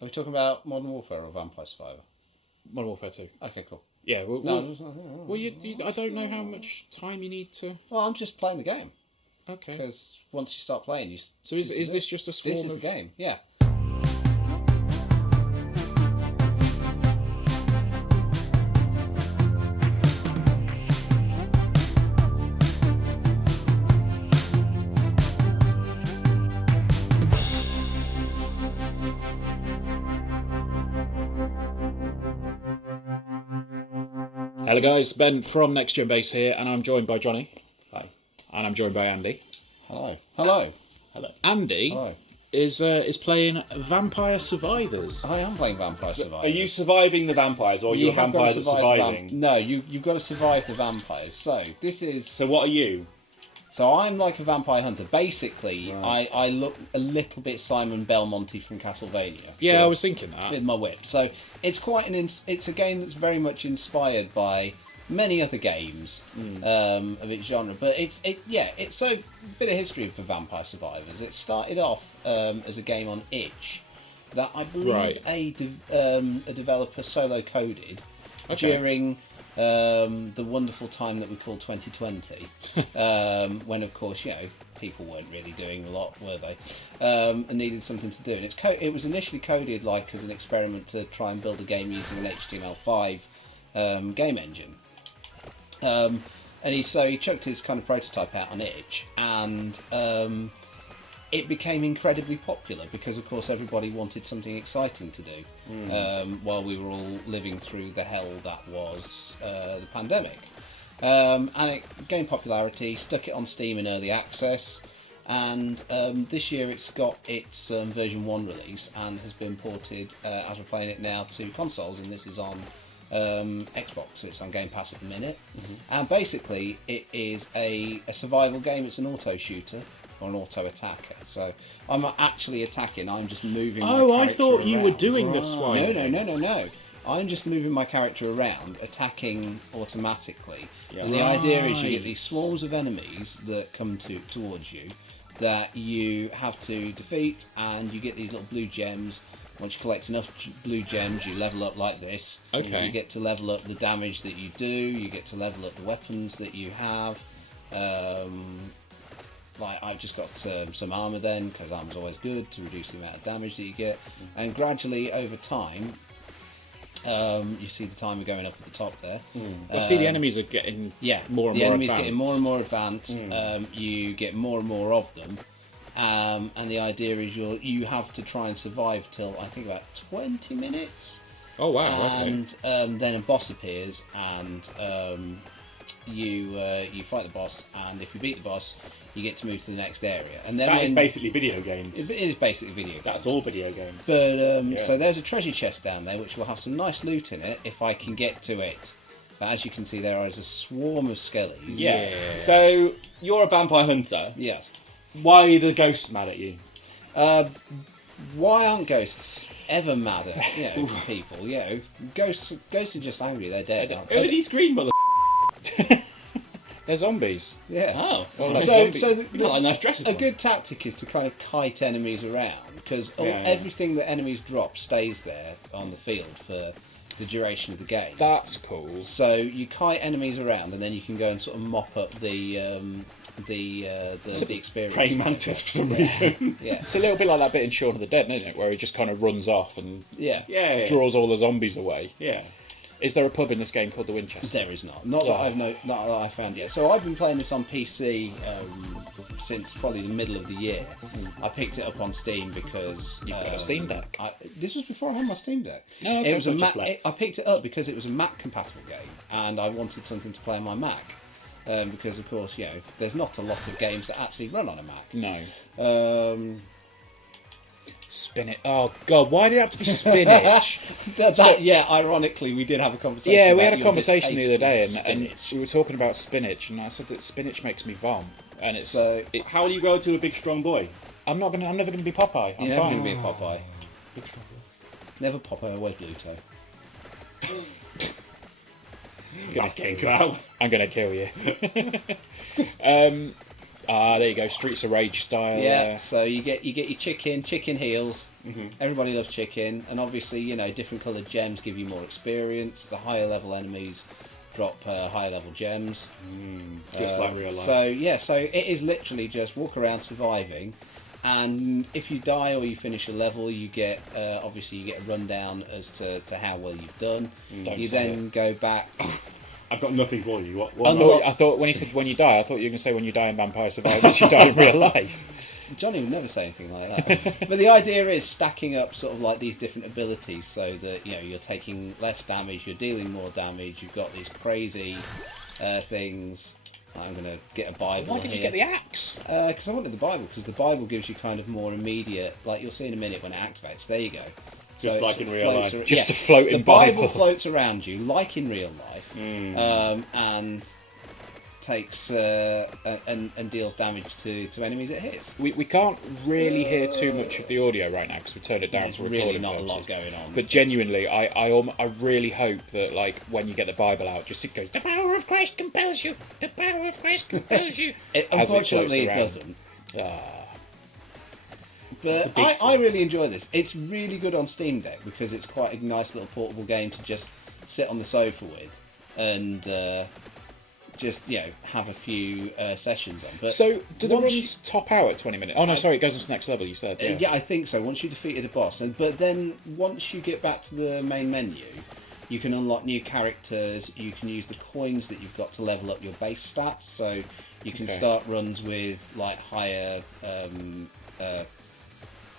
Are we talking about Modern Warfare or Vampire Survivor? Modern Warfare 2. Okay, cool. Yeah, well, No, I don't know how much time you need to... Well, I'm just playing the game. Okay. Because once you start playing, So is this just a swarm This is the game, yeah. Hello guys, Ben from Next Gen Base here, and I'm joined by Jonny. Hi. And I'm joined by Andy. Hello. Hello. Hello. Andy Hello. is playing Vampire Survivors. I am playing Vampire Survivor. Are you surviving the vampires, or are you a have got vampire to that's survive surviving? No, you've got to survive the vampires. So this is. So what are you? So I'm like a vampire hunter. Basically, Right. I look a little bit Simon Belmonte from Castlevania. Yeah, Sort I of, was thinking that. with my whip. So it's quite it's a game that's very much inspired by many other games of its genre. But it's a bit of history for Vampire Survivors. It started off as a game on itch that I believe a developer solo coded during the wonderful time that we call 2020, when of course people weren't really doing a lot, were they? And needed something to do. And it was initially coded like as an experiment to try and build a game using an HTML5 game engine. And he chucked his kind of prototype out on itch, and it became incredibly popular because, of course, everybody wanted something exciting to do while we were all living through the hell that was the pandemic. And it gained popularity, stuck it on Steam in early access, and this year it's got its version 1 release and has been ported, as we're playing it now, to consoles, and this is on Xbox. It's on Game Pass at the minute. And basically it is a survival game. It's an auto shooter or an auto attacker, so I'm not actually attacking, I'm just moving my I character thought you were around. doing the swine. No. I'm just moving my character around, attacking automatically. Yeah. And the idea is you get these swarms of enemies that come towards you that you have to defeat, and you get these little blue gems. Once you collect enough blue gems, you level up like this. Okay. You get to level up the damage that you do. You get to level up the weapons that you have. Like I've just got some armour then, because armour's always good to reduce the amount of damage that you get. And gradually over time, you see the timer going up at the top there. I see the enemies are getting more and more the enemies advanced. getting more and more advanced. You get more and more of them. And the idea is you have to try and survive till I think about 20 minutes. Oh wow! And then a boss appears, and you fight the boss. And if you beat the boss, you get to move to the next area. And then That is basically video games. it is basically video games. That's all video games. But so there's a treasure chest down there, which will have some nice loot in it if I can get to it. But as you can see, there is a swarm of skellies. Yeah. So you're a vampire hunter. Yes. Why are the ghosts mad at you? Why aren't ghosts ever mad at people? Ghosts are just angry. They're dead. Aren't Who are they? these green mother? They're zombies. Yeah. Oh, Well, like So you got like nice dresses. a on. good tactic is to kind of kite enemies around, because Yeah. everything that enemies drop stays there on the field for the duration of the game. That's cool. So you kite enemies around, and then you can go and sort of mop up the experience. Praying mantis for some reason. Yeah. It's a little bit like that bit in Shaun of the Dead, isn't it? Where he just kind of runs off and Yeah. Yeah. draws all the zombies away. Yeah. Is there a pub in this game called the Winchester? There is not that I've found yet. So I've been playing this on PC since probably the middle of the year. I picked it up on Steam because You've got a Steam Deck. This was before I had my Steam Deck. No, okay, it was a such a Mac. flex. I picked it up because it was a Mac compatible game, and I wanted something to play on my Mac. Because of course, there's not a lot of games that actually run on a Mac. No. Spinach. Oh God! Why did it have to be spinach? Ironically, we did have a conversation. Yeah, we about had a your conversation the other day, distaste and of spinach. we were talking about spinach, and I said that spinach makes me vom, and it's. So- How will you grow to a big strong boy? I'm never gonna be Popeye. I'm You're never fine. going to be a Popeye. Never Popeye, always Bluto. That's getting cut out. I'm gonna kill you. There you go, Streets of Rage style. Yeah, so you get your chicken heals. Everybody loves chicken, and obviously, different coloured gems give you more experience. The higher level enemies drop higher level gems. Just like real life. So it is literally just walk around surviving, and if you die or you finish a level, you get obviously you get a rundown as to how well you've done. You then go back. I've got nothing for you. What? I thought when he said when you die, I thought you were going to say when you die in Vampire Survivors, you die in real life. Johnny would never say anything like that. But the idea is stacking up sort of like these different abilities so that you're taking less damage, you're dealing more damage. You've got these crazy things. I'm going to get a Bible. Why did you get the axe? Because I wanted the Bible, because the Bible gives you kind of more immediate, like you'll see in a minute when it activates. There you go. Just So like in real life. Just a floating the Bible Bible. floats around you like in real life, and takes and deals damage to enemies it hits. We can't really hear too much of the audio right now because we turned it down There's for really recording not a lot purposes. going on. But genuinely, I really hope that like when you get the Bible out, just it goes, "The power of Christ compels you. The power of Christ compels you." Unfortunately, it floats doesn't. around. But I really enjoy this. It's really good on Steam Deck because it's quite a nice little portable game to just sit on the sofa with and just have a few sessions on. But So, do the once runs top out at 20 minutes? Oh no, sorry, it goes on to the next level. You said. yeah, I think so. Once you defeated a boss, but then once you get back to the main menu, you can unlock new characters. You can use the coins that you've got to level up your base stats. So you can start runs with like higher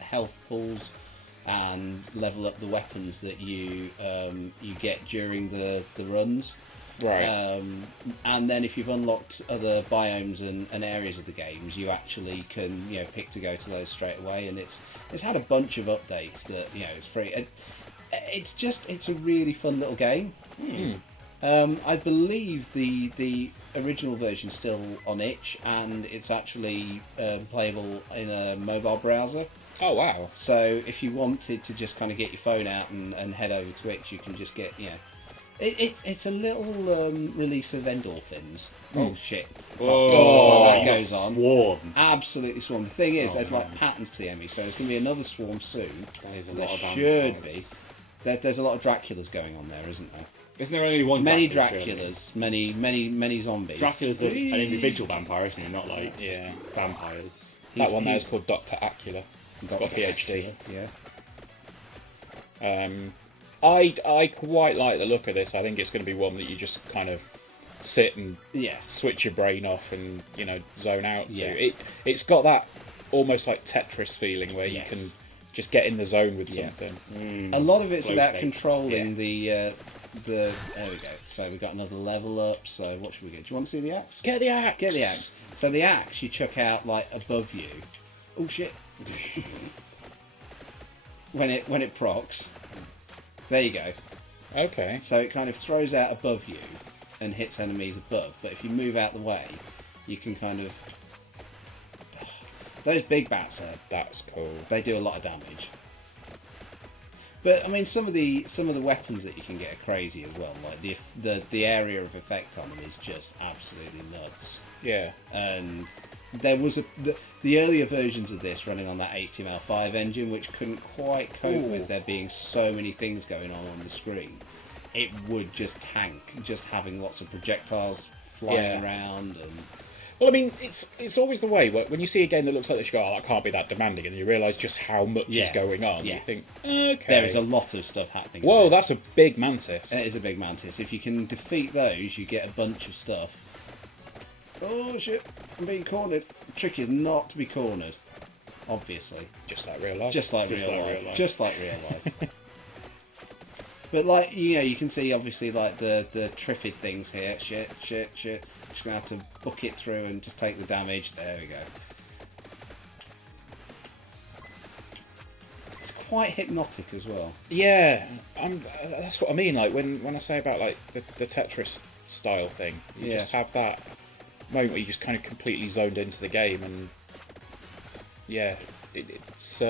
health pools and level up the weapons that you get during the runs. Right. And then if you've unlocked other biomes and areas of the games, you actually can pick to go to those straight away. And it's had a bunch of updates that it's free. It's a really fun little game. I believe the original version's still on itch, and it's actually playable in a mobile browser. Oh wow. So if you wanted to just kind of get your phone out and head over to itch, you can just get it's a little release of endorphins. Oh shit! Oh, that goes on. Swarms. Absolutely swarm. The thing is, there's like patterns to the enemy, so there's going to be another swarm soon. There's a There lot of should vampires. be. There's a lot of Draculas going on there, isn't there? Isn't there only one? Many Dracula, Draculas, many zombies. Dracula's an individual vampire, isn't he? Not like Yeah. vampires. That one there's called Dr. Acula. Got a PhD. Yeah. I quite like the look of this. I think it's going to be one that you just kind of sit and switch your brain off and zone out to. Yeah. It's got that almost like Tetris feeling where you can just get in the zone with something. A lot of it's Flow about state. controlling the. There we go. So we've got another level up. So what should we get? Do you want to see the axe? Get the axe. Get the axe. So the axe you chuck out like above you. Oh shit! when it procs, there you go. Okay. So it kind of throws out above you and hits enemies above. But if you move out the way, you can kind of. Those big bats That's cool. they do a lot of damage. But I mean, some of the weapons that you can get are crazy as well. Like the area of effect on them is just absolutely nuts. Yeah. And there was the earlier versions of this running on that HTML5 engine, which couldn't quite cope with there being so many things going on the screen. It would just tank, just having lots of projectiles flying around and. Well, I mean, it's always the way when you see a game that looks like this, you go, "Oh, that can't be that demanding," and you realise just how much is going on. Yeah. You think, okay, There is a lot of stuff happening. Whoa, with this. that's a big mantis. It is a big mantis. If you can defeat those, you get a bunch of stuff. Oh shit! I'm being cornered. The trick is not to be cornered. Obviously. Just like real life. Just like real life. Just like real life. But like you can see obviously like the Triffid things here. Shit. Just gonna have to book it through and just take the damage. There we go. It's quite hypnotic as well. Yeah, that's what I mean. Like when I say about like the Tetris style thing, you just have that moment where you just kind of completely zoned into the game, and it's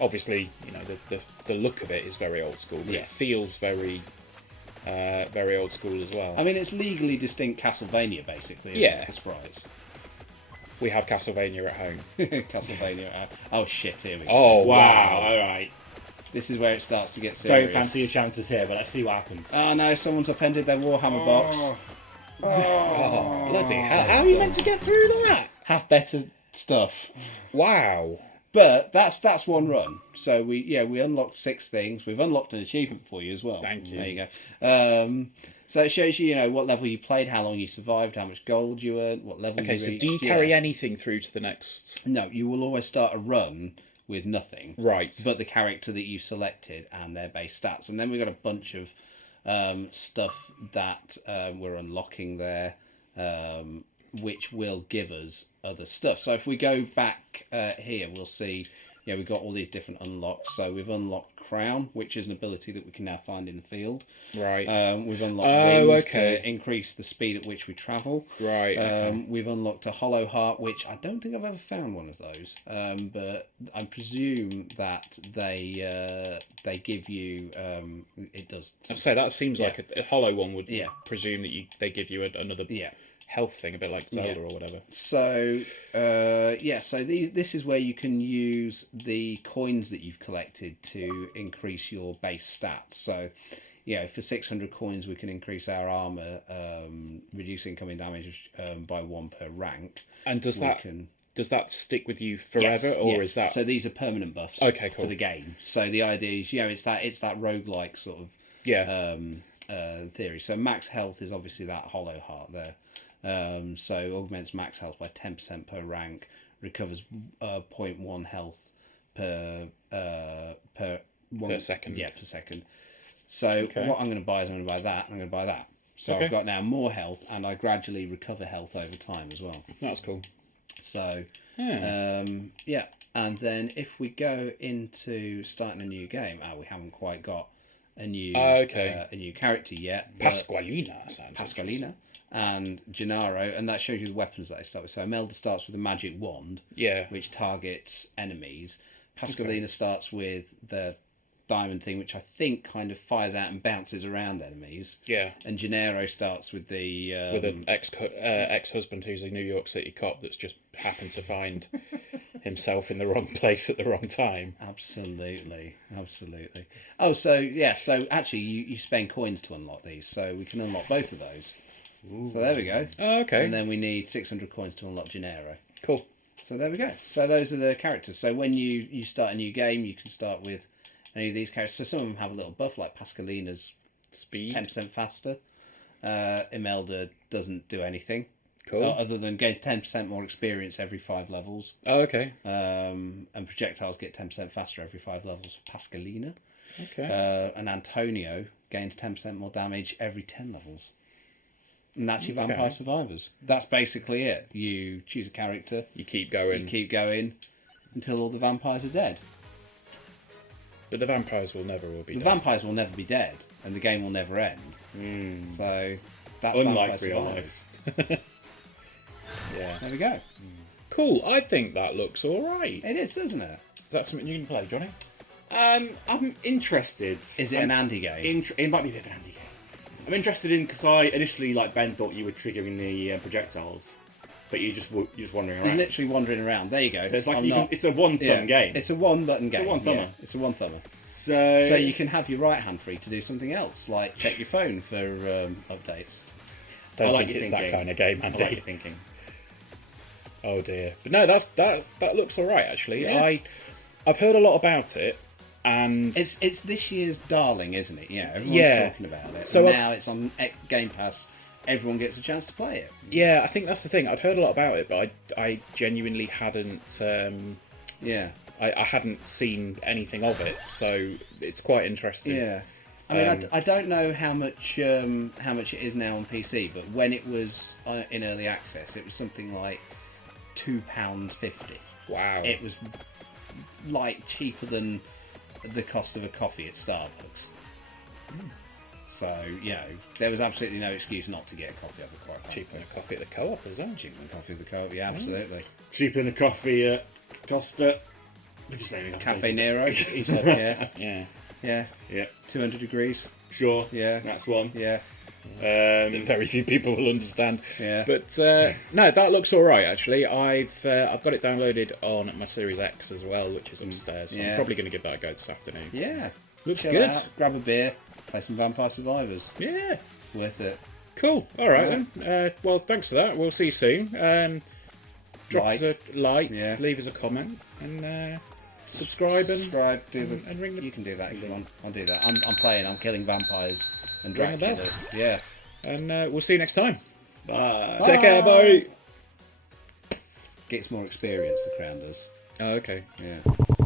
obviously the look of it is very old school, but it feels very old school as well. I mean, it's legally distinct Castlevania basically. Isn't it, the sprites. we have Castlevania at home. Castlevania. Oh shit! Here we go. Oh Wow. All right. This is where it starts to get serious. Don't fancy your chances here, but let's see what happens. Oh no! Someone's upended their Warhammer box. Oh, bloody hell! How are you meant to get through that? Have better stuff. Wow. But that's one run. So we unlocked 6 things. We've unlocked an achievement for you as well. Thank you. There you go. So it shows you, what level you played, how long you survived, how much gold you earned, what level you reached. Okay, so do you carry anything through to the next? No, you will always start a run with nothing. Right. But the character that you selected and their base stats. And then we've got a bunch of stuff that we're unlocking there, which will give us other stuff. So if we go back here, we'll see, we've got all these different unlocks. So we've unlocked Crown, which is an ability that we can now find in the field. Right. We've unlocked Wings to increase the speed at which we travel. Right. Okay. We've unlocked a Hollow Heart, which I don't think I've ever found one of those. But I presume that they give you. It does. I'd say that seems like a hollow one would Yeah. presume that they give you another health thing, a bit like Zelda or whatever. So so this is where you can use the coins that you've collected to increase your base stats. So for 600 coins we can increase our armor, reduce incoming damage by 1 per rank. And does that stick with you forever, is that? So these are permanent buffs. Okay, cool. For the game. So the idea is it's that roguelike sort of theory. So max health is obviously that Hollow Heart there. So augments max health by 10% per rank, recovers 0.1 health per second. Yeah, per second. So what I'm going to buy is I'm going to buy that. I'm going to buy that. So I've got now more health, and I gradually recover health over time as well. That's cool. So and then if we go into starting a new game, we haven't quite got a new a new character yet. Pasqualina and Gennaro, and that shows you the weapons that I start with. So Imelda starts with a magic wand, which targets enemies. Pasqualina starts with the diamond thing, which I think kind of fires out and bounces around enemies. Yeah. And Gennaro starts with the with an ex-husband who's a New York City cop that's just happened to find himself in the wrong place at the wrong time. Absolutely. Oh, so actually you spend coins to unlock these, so we can unlock both of those. Ooh. So there we go. Oh, okay. And then we need 600 coins to unlock Gennaro. Cool. So there we go. So those are the characters. So when you start a new game, you can start with any of these characters. So some of them have a little buff, like Pasqualina's speed 10% faster. Imelda doesn't do anything. Cool. Other than gains 10% more experience every 5 levels. Oh, okay. And projectiles get 10% faster every 5 levels for Pasqualina. Okay. And Antonio gains 10% more damage every 10 levels. And that's your Vampire Survivors. That's basically it. You choose a character. You keep going. Until all the vampires are dead. But the vampires will never be dead. The vampires will never be dead. And the game will never end. So that's unlike Vampire real Survivors. life. Yeah. There we go. Cool. I think that looks alright. It is, doesn't it? Is that something you can play, Johnny? I'm interested. Is it an Andy game? It might be a bit of an Andy game. I'm interested in, because I initially, like Ben, thought you were triggering the projectiles, but you're just wandering around. You're literally wandering around. There you go. So it's like it's a one-button game. It's a one-button game. It's a one-thumber. Yeah, it's a one-thumber. So you can have your right hand free to do something else, like check your phone for updates. Don't think it's that kind of game, Andy. I like your thinking. Oh dear. But no, that looks alright actually. Yeah. I've heard a lot about it. And it's this year's darling, isn't it? Yeah, everyone's talking about it. So now it's on Game Pass. Everyone gets a chance to play it. Yeah, I think that's the thing. I'd heard a lot about it, but I genuinely hadn't. I hadn't seen anything of it, so it's quite interesting. Yeah, I mean, I don't know how much it is now on PC, but when it was in early access, it was something like £2.50. Wow! It was like cheaper than the cost of a coffee at Starbucks. So, there was absolutely no excuse not to get a copy of it. Quite cheaper than a coffee at the Co-op, is that? Cheaper than a coffee at the Co-op, yeah, absolutely. Cheaper than a coffee at Costa. Cafe Nero, he said, Yeah. 200 degrees. Sure. Yeah. That's one. Yeah. Very few people will understand. Yeah. But no, that looks all right actually. I've got it downloaded on my Series X as well, which is upstairs. So Yeah. I'm probably going to give that a go this afternoon. Yeah. Looks Chill good. out, grab a beer, play some Vampire Survivors. Yeah. Worth it. Cool. All right then. Well, thanks for that. We'll see you soon. Drop us a like. Yeah. Leave us a comment and subscribe and do the. and ring the. You can do that if you want. I'll do that. I'm playing. I'm killing vampires and Ring a bell. Draculas. Yeah. And we'll see you next time. Bye. Take care. Bye. Gets more experience. The Crown does. Oh, okay. Yeah.